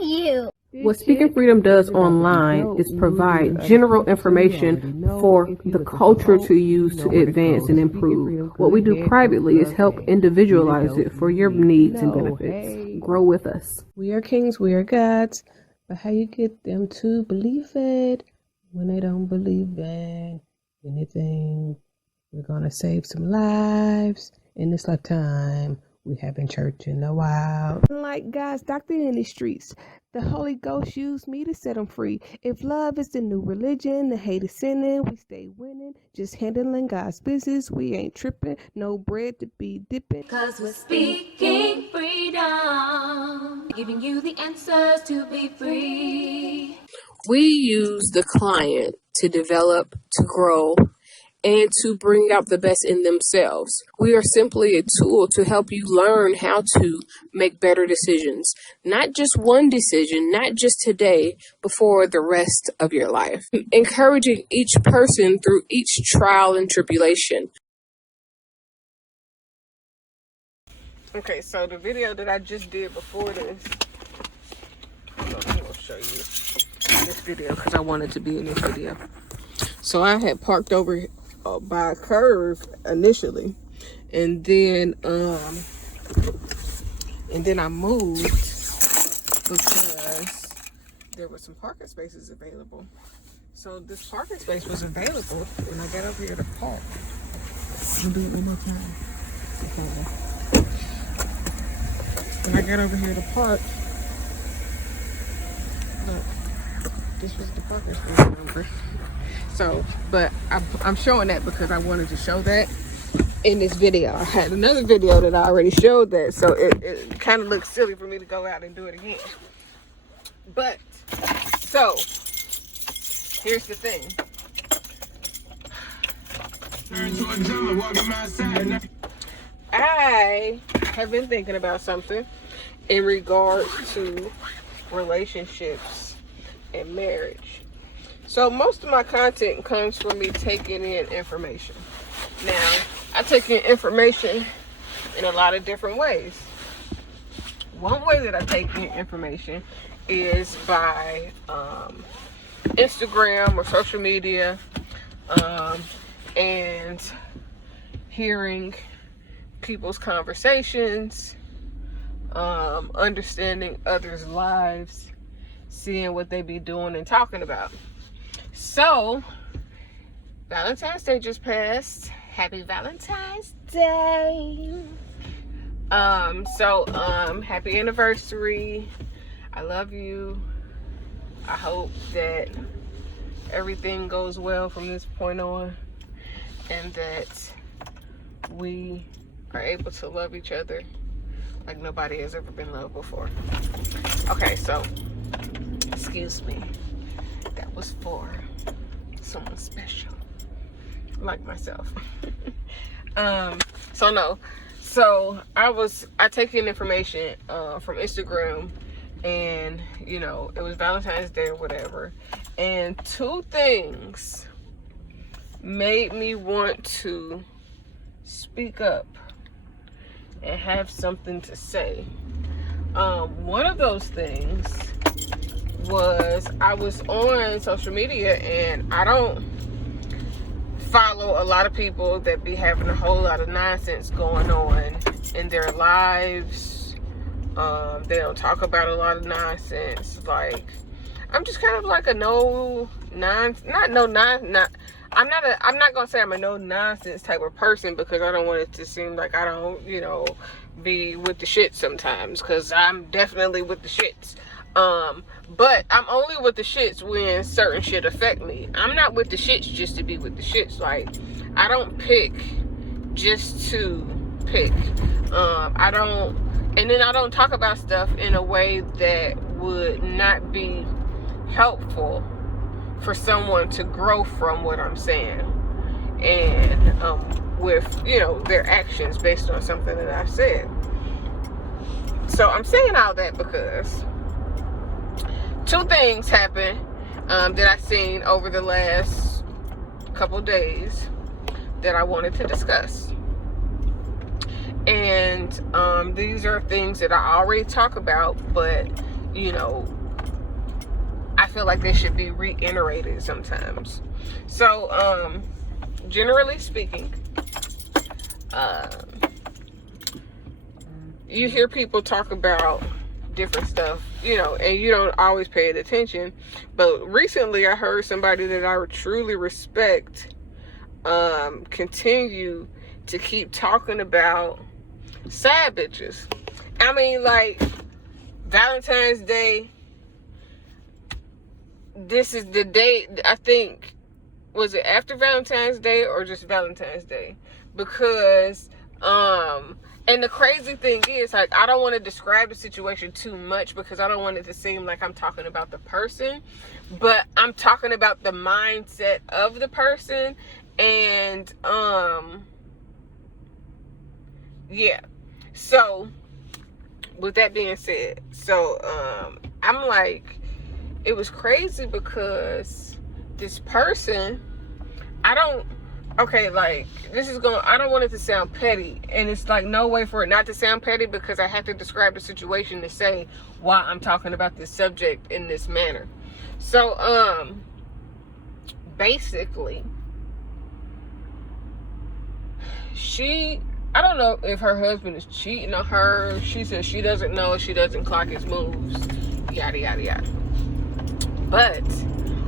you? What Speaking Freedom does online is provide general information for the culture to use to advance and improve. What we do privately is help individualize it for your needs and benefits. Grow with us. We are kings, we are gods, but how you get them to believe it when they don't believe in anything? We're gonna save some lives in this lifetime. We haven't church in a while. Like God's doctor in the streets, the Holy Ghost used me to set them free. If love is the new religion, the hate is sinning, we stay winning. Just handling God's business, we ain't tripping. No bread to be dipping. Cause we're speaking freedom, giving you the answers to be free. We use the client to develop, to grow, and to bring out the best in themselves. We are simply a tool to help you learn how to make better decisions. Not just one decision, not just today, but for the rest of your life. Encouraging each person through each trial and tribulation. Okay, so the video that I just did before this, I'm gonna show you this video because I wanted to be in this video. So I had parked over by a curve initially, and then I moved because there were some parking spaces available. So this parking space was available when I got over here to park. I'll do it one more time. Okay. When I got over here to park, look, this was the parking space number. So, but I'm showing that because I wanted to show that in this video. I had another video that I already showed that, so it kind of looks silly for me to go out and do it again. But, so, here's the thing. I have been thinking about something in regards to relationships and marriage. So most of my content comes from me taking in information. Now, I take in information in a lot of different ways. One way that I take in information is by Instagram or social media, and hearing people's conversations, understanding others' lives, seeing what they be doing and talking about. So, Valentine's Day just passed. Happy Valentine's Day. Happy anniversary. I love you. I hope that everything goes well from this point on, and that we are able to love each other like nobody has ever been loved before. Okay, so, excuse me. That was for someone special, like myself. I take in information from Instagram, and it was Valentine's Day or whatever, and two things made me want to speak up and have something to say. One of those things was I was on social media, and I don't follow a lot of people that be having a whole lot of nonsense going on in their lives. They don't talk about a lot of nonsense. Like, I'm just kind of like a I'm not gonna say I'm a no nonsense type of person, because I don't want it to seem like I don't, be with the shit sometimes, because I'm definitely with the shits. But I'm only with the shits when certain shit affect me. I'm not with the shits just to be with the shits. Like, I don't pick just to pick. I don't talk about stuff in a way that would not be helpful for someone to grow from what I'm saying, and with their actions based on something that I said. So I'm saying all that because two things happened that I've seen over the last couple days that I wanted to discuss. And these are things that I already talk about, but you know, I feel like they should be reiterated sometimes. So, generally speaking, you hear people talk about different stuff, you know, and you don't always pay it attention. But recently I heard somebody that I truly respect continue to keep talking about side bitches. I mean, like, Valentine's Day, this is the day, I think, was it after Valentine's Day or just Valentine's Day? Because, and the crazy thing is, like, I don't want to describe the situation too much because I don't want it to seem like I'm talking about the person, but I'm talking about the mindset of the person. And, yeah. So, with that being said, so, I'm like, it was crazy because this person, I don't want it to sound petty, and it's like no way for it not to sound petty because I have to describe the situation to say why I'm talking about this subject in this manner. So, basically, I don't know if her husband is cheating on her. She says she doesn't know, she doesn't clock his moves, yada, yada, yada. But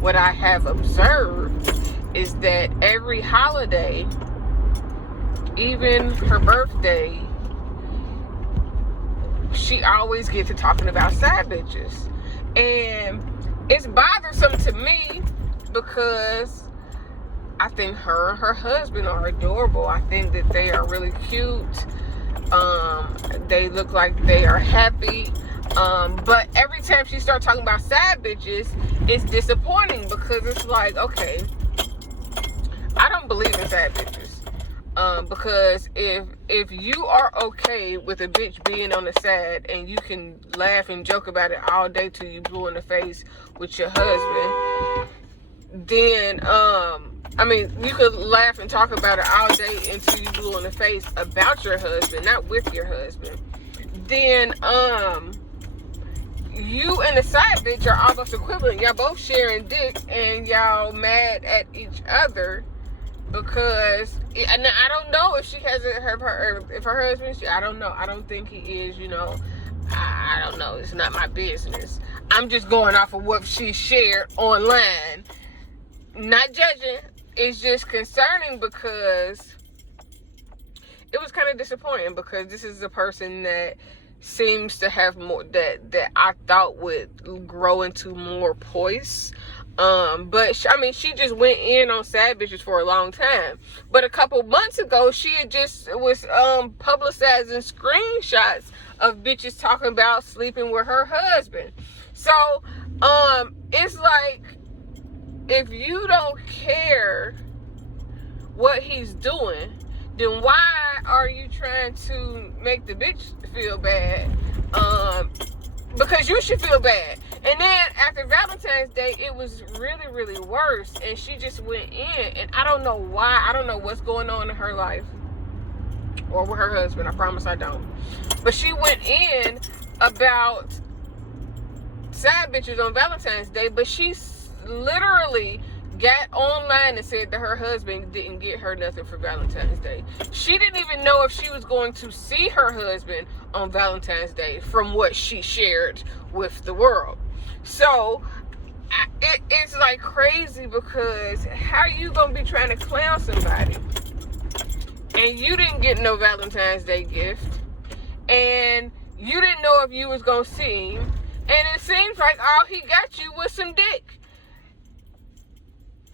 what I have observed is that every holiday, even her birthday, she always gets to talking about side bitches. And it's bothersome to me because I think her and her husband are adorable. I think that they are really cute. They look like they are happy. But every time she starts talking about side bitches, it's disappointing because it's like, okay, I don't believe in side bitches. Because if you are okay with a bitch being on the side and you can laugh and joke about it all day till you blue in the face with your husband, then I mean, you could laugh and talk about it all day until you blue in the face about your husband, not with your husband. Then you and the side bitch are almost equivalent. Y'all both sharing dick and y'all mad at each other because, and I don't know if she has if her husband, I don't know. I don't think he is, you know. I don't know. It's not my business. I'm just going off of what she shared online. Not judging. It's just concerning because it was kind of disappointing because this is a person that seems to have more that I thought would grow into more poise. But she just went in on sad bitches for a long time. But a couple months ago, she had just was publicizing screenshots of bitches talking about sleeping with her husband. So it's like, if you don't care what he's doing, then why are you trying to make the bitch feel bad? Because you should feel bad. And then after Valentine's Day, it was really, really worse. And she just went in. And I don't know why. I don't know what's going on in her life. Or with her husband. I promise I don't. But she went in about sad bitches on Valentine's Day. But she literally got online and said that her husband didn't get her nothing for Valentine's Day. She didn't even know if she was going to see her husband on Valentine's Day from what she shared with the world. So it's like crazy because how you gonna be trying to clown somebody and you didn't get no Valentine's Day gift and you didn't know if you was gonna see him, and it seems like all he got you was some dick.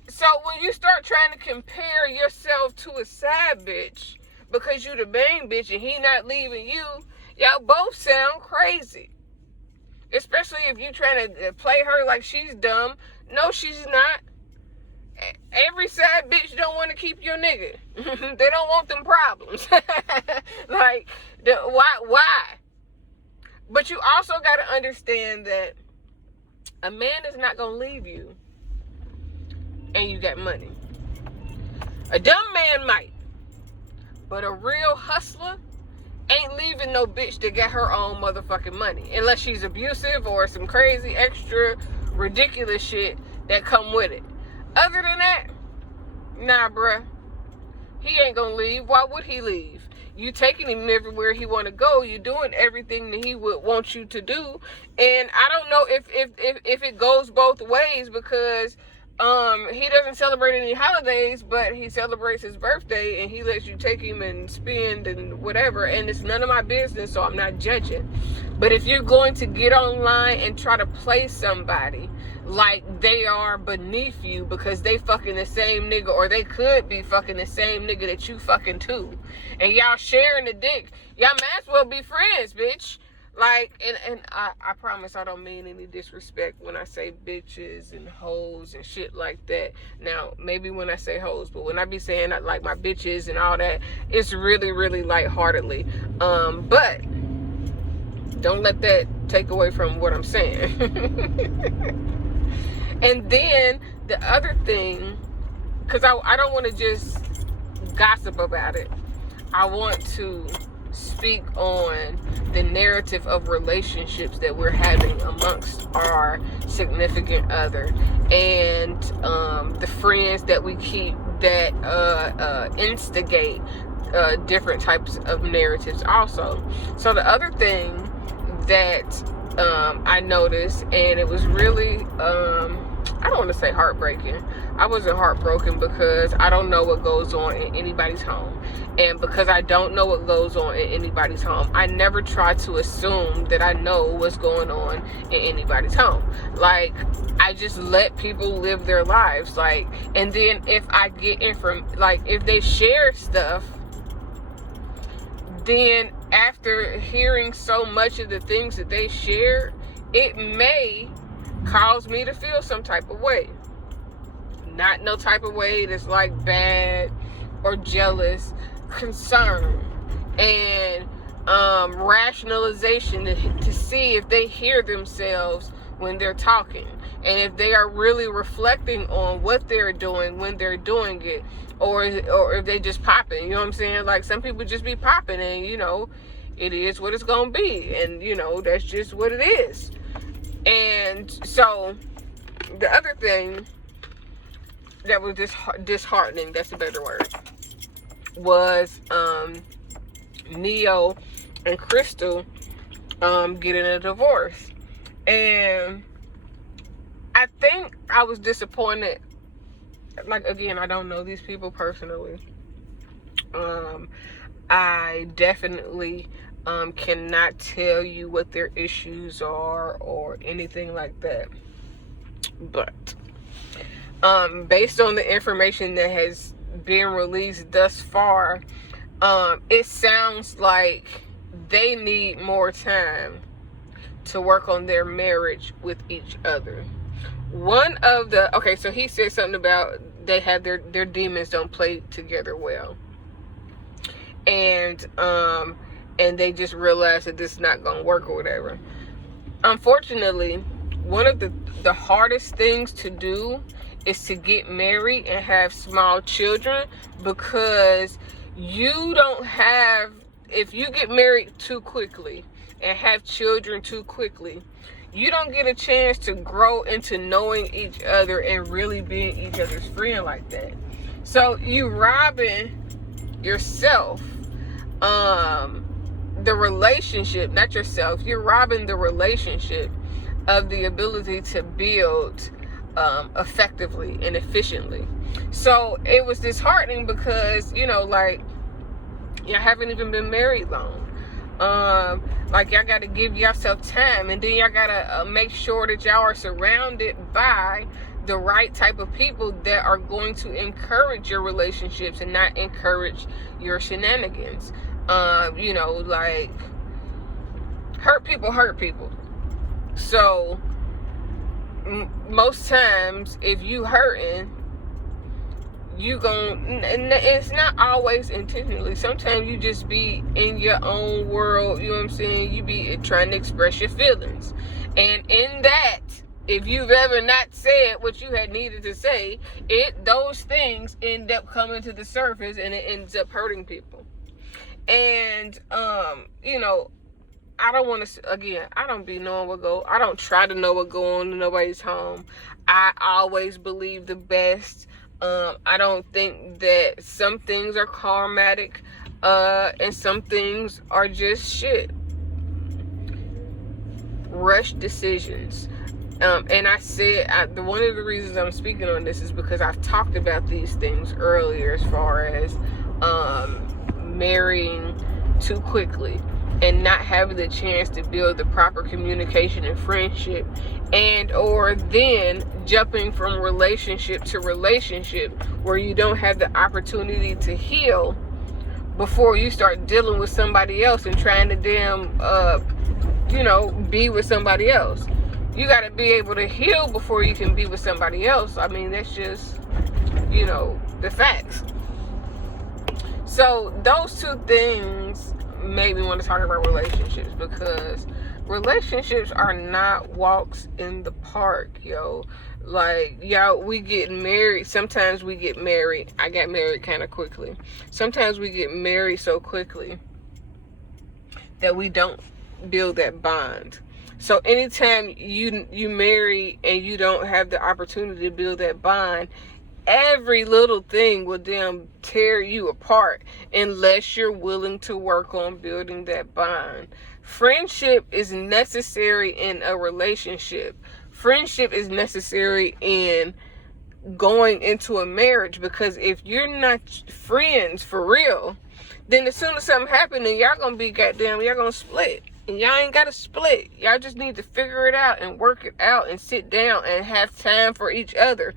So when you start trying to compare yourself to a side bitch because you the main bitch and he not leaving you, y'all both sound crazy. Especially if you trying to play her like she's dumb. No, she's not. Every side bitch don't want to keep your nigga. They don't want them problems. Like, why? But you also got to understand that a man is not going to leave you and you got money. A dumb man might, but a real hustler ain't leaving no bitch to get her own motherfucking money. Unless she's abusive or some crazy extra ridiculous shit that come with it. Other than that, nah, bruh. He ain't gonna leave. Why would he leave? You taking him everywhere he want to go. You doing everything that he would want you to do. And I don't know if it goes both ways, because he doesn't celebrate any holidays, but he celebrates his birthday and he lets you take him and spend and whatever. And it's none of my business, so I'm not judging. But if you're going to get online and try to play somebody like they are beneath you because they fucking the same nigga, or they could be fucking the same nigga that you fucking too, and y'all sharing the dick, y'all might as well be friends, bitch. Like, and I promise I don't mean any disrespect when I say bitches and hoes and shit like that. Now, maybe when I say hoes, but when I be saying like my bitches and all that, it's really, really lightheartedly. But don't let that take away from what I'm saying. And then the other thing, because I don't want to just gossip about it, I want to speak on the narrative of relationships that we're having amongst our significant other, and the friends that we keep that instigate different types of narratives also. So the other thing that I noticed, and it was really I don't want to say heartbreaking. I wasn't heartbroken because I don't know what goes on in anybody's home. And because I don't know what goes on in anybody's home, I never try to assume that I know what's going on in anybody's home. Like, I just let people live their lives. Like, and then if I get like, if they share stuff, then after hearing so much of the things that they share, it may cause me to feel some type of way. Not no type of way that's like bad or jealous, concern and rationalization to see if they hear themselves when they're talking, and if they are really reflecting on what they're doing when they're doing it, or if they just popping. You know what I'm saying? Like, some people just be popping, and you know, it is what it's gonna be, and you know, that's just what it is. And so the other thing that was disheartening, that's a better word, was Neo and Crystal getting a divorce. And I think I was disappointed. Like, again, I don't know these people personally. I definitely cannot tell you what their issues are or anything like that. But based on the information that has been released thus far, it sounds like they need more time to work on their marriage with each other. One of the, okay, so he said something about they have their demons don't play together well. And they just realized that this is not gonna work or whatever. Unfortunately, one of the hardest things to do is to get married and have small children, because you don't have, if you get married too quickly and have children too quickly, you don't get a chance to grow into knowing each other and really being each other's friend like that. So you robbing yourself, the relationship, not yourself, you're robbing the relationship of the ability to build effectively and efficiently. So it was disheartening because, you know, like, y'all haven't even been married long. Like, y'all got to give yourself time, and then y'all got to make sure that y'all are surrounded by the right type of people that are going to encourage your relationships and not encourage your shenanigans. You know, like, hurt people. So most times, if you hurting, you gon', and it's not always intentionally. Sometimes you just be in your own world, you know what I'm saying? You be trying to express your feelings. And in that, if you've ever not said what you had needed to say, those things end up coming to the surface, and it ends up hurting people. And you know, I don't want to, again, I don't be knowing what go, I don't try to know what go on in nobody's home. I always believe the best. I don't think that some things are karmatic, and some things are just shit. Rush decisions. And I said, one of the reasons I'm speaking on this is because I've talked about these things earlier, as far as marrying too quickly and not having the chance to build the proper communication and friendship, and or then jumping from relationship to relationship where you don't have the opportunity to heal before you start dealing with somebody else and trying to be with somebody else. You got to be able to heal before you can be with somebody else. I mean, that's just, the facts. So those two things made me want to talk about relationships, because relationships are not walks in the park, yo. Like, we get married. Sometimes we get married. I got married kind of quickly. Sometimes we get married so quickly that we don't build that bond. So anytime you marry and you don't have the opportunity to build that bond, every little thing will damn tear you apart unless you're willing to work on building that bond. Friendship is necessary in a relationship. Friendship is necessary in going into a marriage, because if you're not friends for real, then as soon as something happens, then y'all gonna be y'all gonna split. And y'all ain't gotta split. Y'all just need to figure it out and work it out and sit down and have time for each other.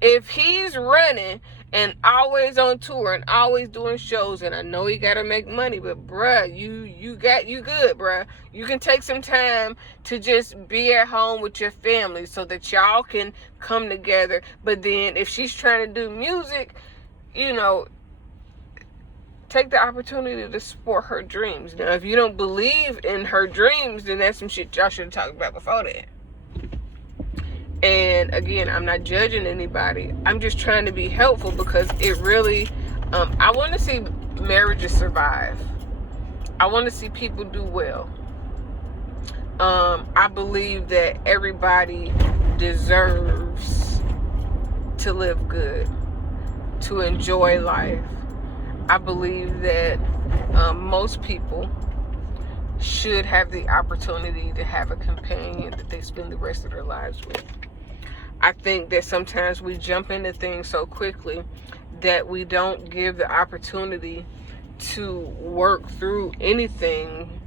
If he's running and always on tour and always doing shows, and I know he gotta make money, but bruh, you good, bruh. You can take some time to just be at home with your family so that y'all can come together. But then if she's trying to do music, take the opportunity to support her dreams. Now, if you don't believe in her dreams, then that's some shit y'all should have talked about before that. And again, I'm not judging anybody. I'm just trying to be helpful, because it really, I want to see marriages survive. I want to see people do well. I believe that everybody deserves to live good, to enjoy life. I believe that most people should have the opportunity to have a companion that they spend the rest of their lives with. I think that sometimes we jump into things so quickly that we don't give the opportunity to work through anything,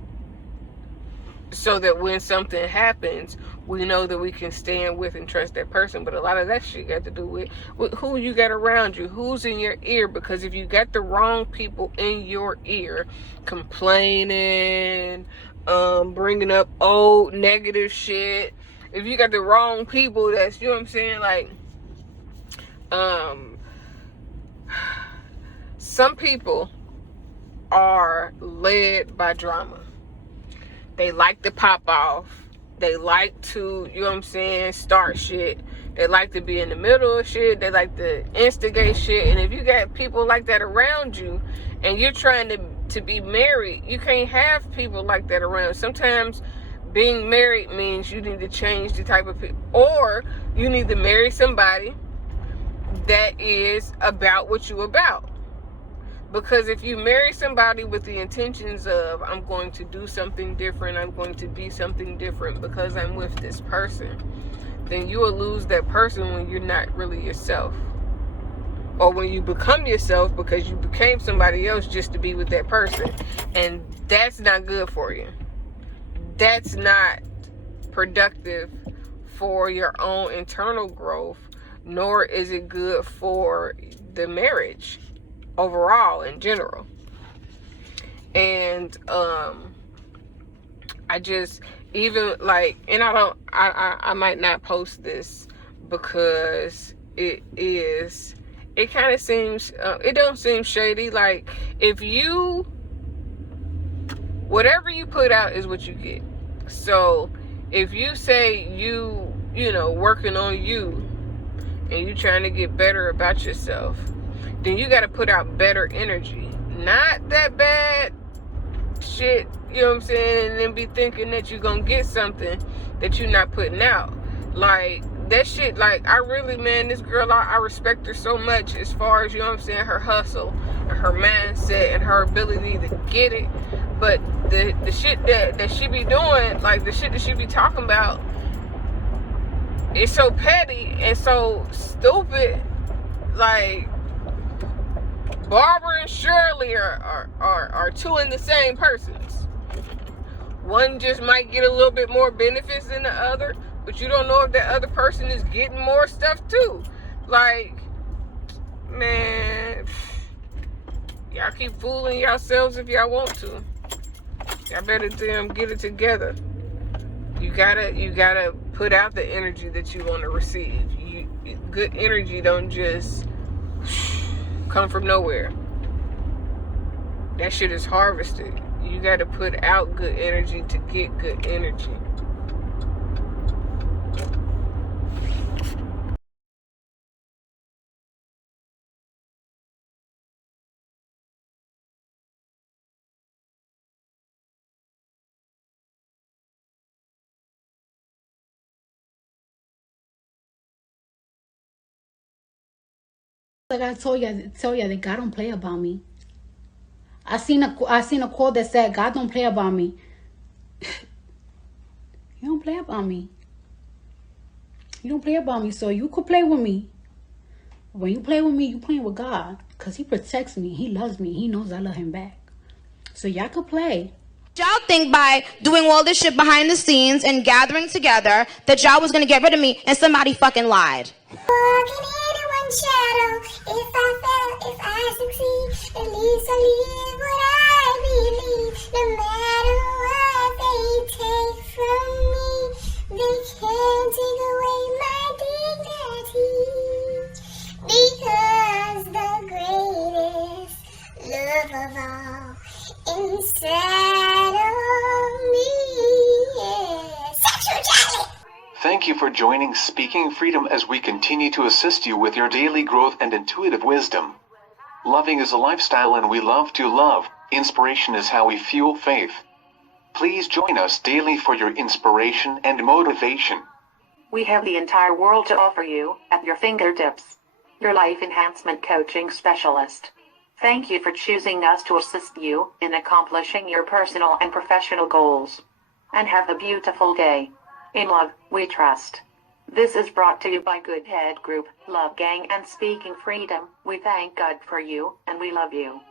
so that when something happens, we know that we can stand with and trust that person. But a lot of that shit got to do with who you got around you, who's in your ear. Because if you got the wrong people in your ear complaining, bringing up old negative shit, if you got the wrong people that's, you know what I'm saying, like, some people are led by drama. They like to pop off. They like to, you know what I'm saying, start shit. They like to be in the middle of shit. They like to instigate shit. And if you got people like that around you and you're trying to be married, you can't have people like that around. Sometimes being married means you need to change the type of people, or you need to marry somebody that is about what you about. Because if you marry somebody with the intentions of, I'm going to do something different, I'm going to be something different because I'm with this person, then you will lose that person when you're not really yourself. Or when you become yourself because you became somebody else just to be with that person. And that's not good for you. That's not productive for your own internal growth, nor is it good for the marriage overall in general. And I just, even like, and I might not post this because it kind of seems, it don't seem shady. Like, whatever you put out is what you get. So if you say you working on you and you trying to get better about yourself, then you got to put out better energy. Not that bad shit, you know what I'm saying, and then be thinking that you're gonna get something that you're not putting out. Like, that shit, like, I really, man, this girl, I respect her so much as far as, you know what I'm saying, her hustle and her mindset and her ability to get it. But the shit that she be doing, like, the shit that she be talking about, it's so petty and so stupid. Like, Barbara and Shirley are two in the same persons. One just might get a little bit more benefits than the other, but you don't know if that other person is getting more stuff too. Like, man, y'all keep fooling yourselves if y'all want to. Y'all better get it together. You gotta put out the energy that you want to receive. Good energy don't just come from nowhere. That shit is harvested. You gotta put out good energy to get good energy. Like I told you that God don't play about me. I seen a quote that said, God don't play about me. He don't play about me. He don't play about me, so you could play with me. When you play with me, you playing with God. Because he protects me. He loves me. He knows I love him back. So y'all could play. Y'all think by doing all this shit behind the scenes and gathering together that y'all was gonna get rid of me, and somebody fucking lied. Shadow. If I fail, if I succeed, at least I live what I believe. No matter what they take from me, they can't take away my dignity. Because the greatest love of all inside of me is sexuality. Thank you for joining Speaking Freedom as we continue to assist you with your daily growth and intuitive wisdom. Loving is a lifestyle and we love to love. Inspiration is how we fuel faith. Please join us daily for your inspiration and motivation. We have the entire world to offer you at your fingertips. Your life enhancement coaching specialist. Thank you for choosing us to assist you in accomplishing your personal and professional goals. And have a beautiful day. In love, we trust. This is brought to you by Good Head Group, Love Gang, and Speaking Freedom. We thank God for you, and we love you.